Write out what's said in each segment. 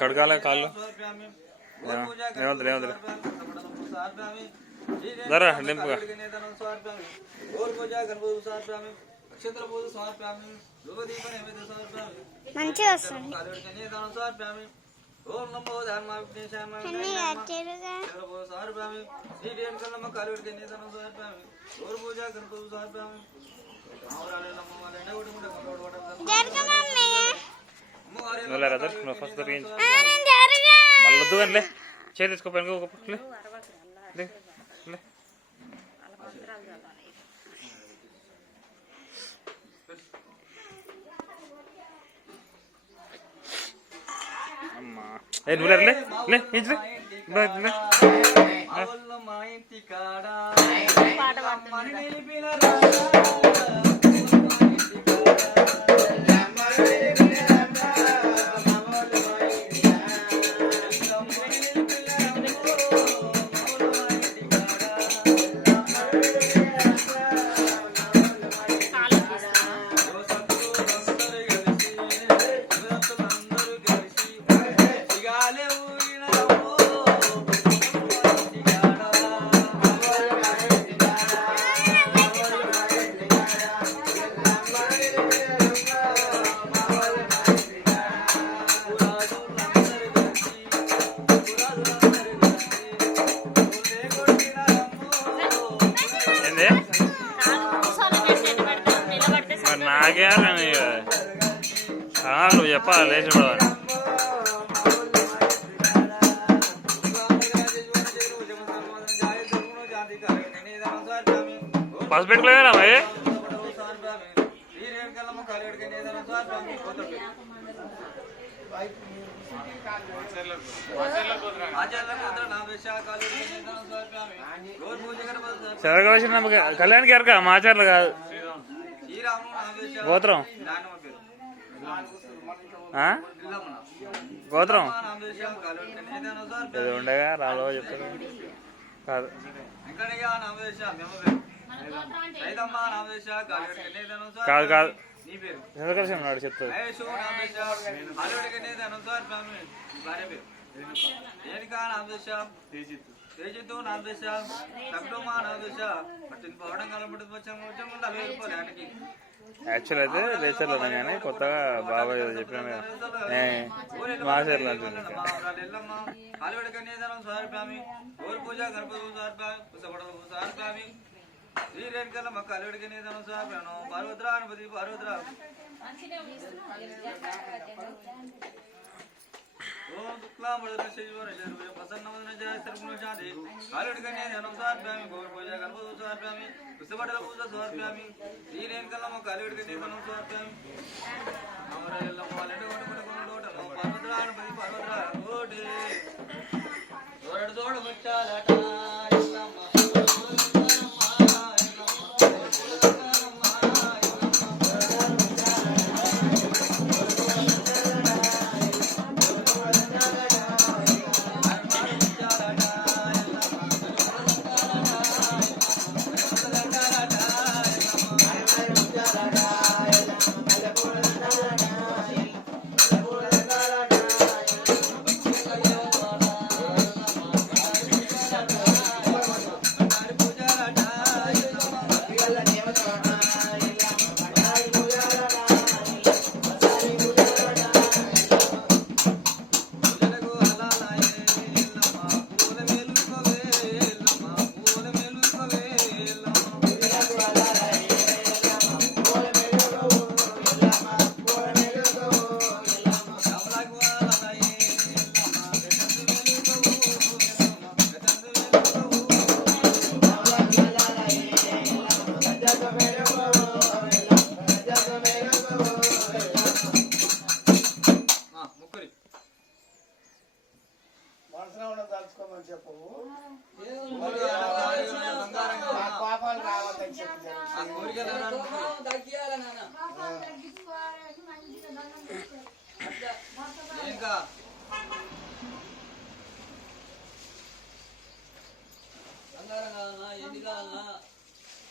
కడగాల కాళ్ళు ధరా లింపుగా మంచిగా వస్తుంది. ఓం నమో ధర్మ విఘ్నేశాయ మళ్ళొద్దు కానీ చేతి తీసుకోపోయాను అమ్మా నువ్వు లే నాకే నువ్వు చెప్పాలి లేచి పసుపు పెట్టుకోలేరా మరి చదవవలసిన కళ్యాణ్కి ఎరక మాచార్లు కాదు గోత్రం గోత్రం ఇది ఉండగా రాలో చెప్తారు కాదు కాదు కాదు కలిసి ఉన్నాడు చెప్తాడు యాక్చువల్ అయితే లేచర్లు ఉన్నా కానీ కొత్తగా బాబాయ్ చెప్పాను మాసేర్లు అంటుంది శ్రీరేణుకల్లమ్మ కలుడికి నిధనం సాపాను పార్వద్ర అనుపతి పార్వద్ర ఓం శుక్లాంబరధర శివరం ప్రసన్నమదన జయ సర్వగుణ శాంతి కలుడికి నిధనం సాపామి గౌర పూజ గణపతి సాపామి పుష్పబడల పూజ సమర్ప్యామి శ్రీరేణుకల్లమ్మ కలుడికి నిధనం సాపామి అమరల్లమ్మ లెడు కొడుకుడు పార్వద్ర అనుపతి పార్వద్ర కోటి తోడు తోడు ముచ్చాలట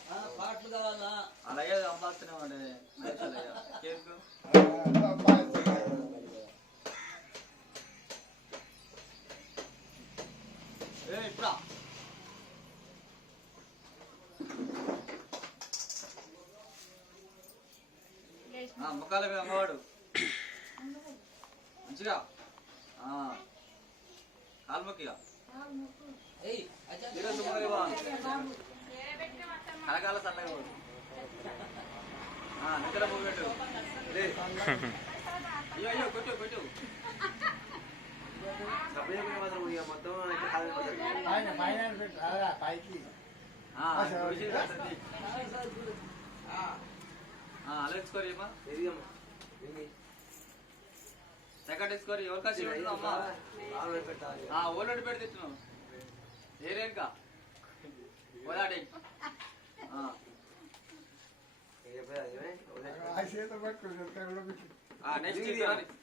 పాటలు కావాలా అలాగే అమ్మాస్తున్నామండి కేకు ఇప్పుడా ముఖాల మీద అమ్మవాడు మంచిగా కాల్మొక్కిగా ఏయ్ అచ్చా ఈరోజు సుమారు కనకాల సన్నగా పోదు నిద్ర పోగట్టు అయ్యో అయ్యో కొట్టు కొట్టు మాత్రం మొత్తం అలెక్స్కోరి అమ్మా సెకండ్ స్కోర్ ఎవరు కాసి అమ్మా ఓల్డ్ పెట్టి తెచ్చున్నావు ఏరేనుకా ఓలాడే నెక్స్ట్